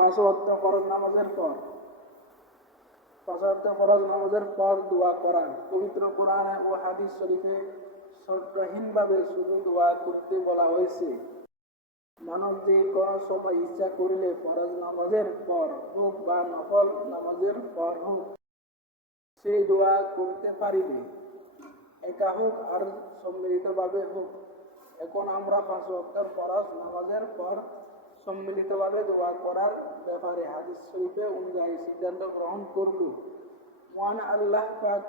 পাঁচ ওয়াক্ত ফরজ নামাজের পর দোয়া করা। পবিত্র কোরআনে ও হাদিস শরীফে শর্তহীনভাবে শুধু দোয়া করতে বলা হয়েছে। মানব যে কোনো সময় ইচ্ছা করিলে ফরজ নামাজের পর হোক বা নফল নামাজের পর হোক সেই দোয়া করতে পারিবে, একা হোক আর সম্মিলিতভাবে হোক। এখন আমরা পাঁচ ওয়াক্ত ফরজ নামাজের পর সম্মিলিতভাবে দোয়া করার ব্যাপারে হাদিস শরীফে অনুযায়ী সিদ্ধান্ত গ্রহণ করব। মহান আল্লাহ পাক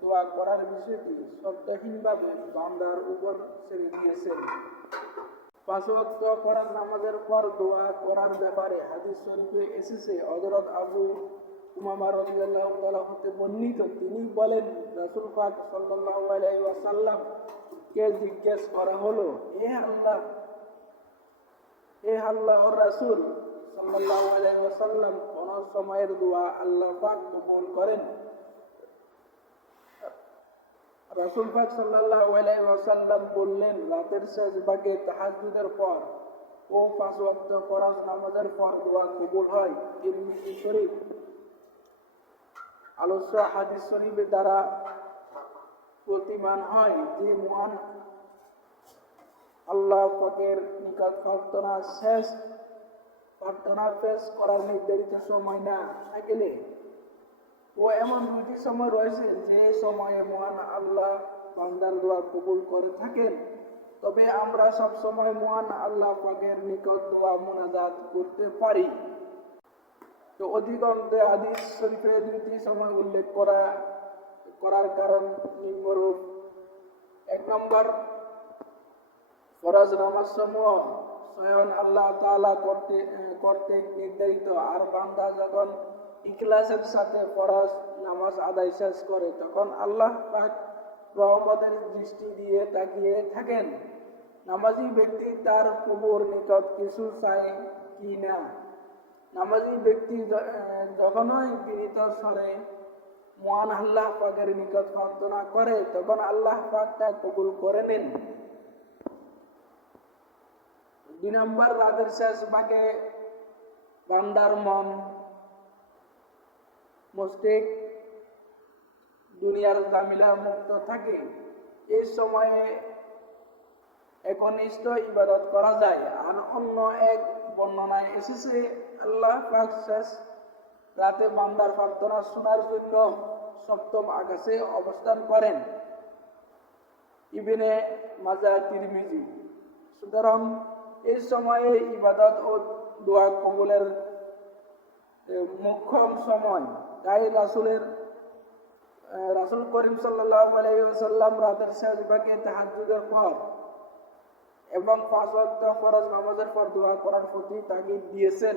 দোয়া করার বিষয়টি শর্তহীনভাবে বান্দার উপর ছেড়ে দিয়েছেন। পাঁচ ওয়াক্ত ফরজ নামাজের পর দোয়া করার ব্যাপারে হাদিস শরীফে এসেছে, হযরত আবু উমামা রাদিয়াল্লাহু তাআলা হতে বর্ণিত, তিনি বলেন, রাসূল পাক সাল্লাল্লাহু আলাইহি ওয়াসাল্লাম কে জিজ্ঞেস করা হলো, হে আল্লাহর রাসূল সাল্লাল্লাহু আলাইহি ওয়াসাল্লাম, কোন সময়ের দোয়া আল্লাহ পাক কবুল করেন? রাসূল পাক সাল্লাল্লাহু আলাইহি ওয়াসাল্লাম বললেন, রাতের শেষ ভাগে তাহাজ্জুদের পর ও পাঁচ ওয়াক্ত ফরজ নামাজের পর দোয়া কবুল হয়। তিরমিজি শরীফ। আলোচ্য হাদিস শরীফের দ্বারা প্রতীয়মান হয় যে মহান আল্লাহ পাকের নিকট প্রার্থনা পেশ করার নির্ধারিত সময় না থাকলে ও এমন দুটি সময় রয়েছে যে সময়ে মহান আল্লাহ বান্দার দোয়া কবুল করে থাকেন, তবে আমরা সব সময় মহান আল্লাহ পাকের নিকট দোয়া মুনাজাত করতে পারি। তো অধিকাংশে হাদিস শরীফে দুটি সময় উল্লেখ করার কারণ নিম্নরূপ। 1 নম্বর, ফরজ নামাজ সমূহ স্বয়ং আল্লাহ তাআলা কর্তৃক নির্ধারিত, আর বান্দা যখন ইখলাসের সাথে ফরজ নামাজ আদায় শেষ করে তখন আল্লাহ পাক রহমতের দৃষ্টি দিয়ে তাকিয়ে থাকেন। নামাজি ব্যক্তি তার প্রভুর নিকট কিছু চায় কি না। নামাজি ব্যক্তি যখনই বিনীত স্বরে মহান আল্লাহ পাকের নিকট প্রার্থনা করে তখন আল্লাহ পাক তা কবুল করে নেন। 2 নম্বর, রাতের শেষ ভাগে বান্দার মন মস্তিষ্ক দুনিয়ার ঝামেলা মুক্ত থাকে। এই সময়ে একনিষ্ঠ ইবাদত করা যায়। আর অন্য এক বর্ণনায় এসেছে, আল্লাহ পাক শেষ রাতে বান্দার প্রার্থনা শোনার জন্য সপ্তম আকাশে অবস্থান করেন। ইবনে মাজাহ, তিরমিজি। সুতরাং এই সময়ে ইবাদত ও দোয়া কবুলের মোক্ষম সময়। তাই রাসূল করিম সাল্লাল্লাহু আলাইহি ওয়াসাল্লাম রাতের শেষ ভাগে তাহাজ্জুদের পর এবং 5 ওয়াক্ত ফরজ নামাজের পর দোয়া করার প্রতি তাগিদ দিয়েছেন।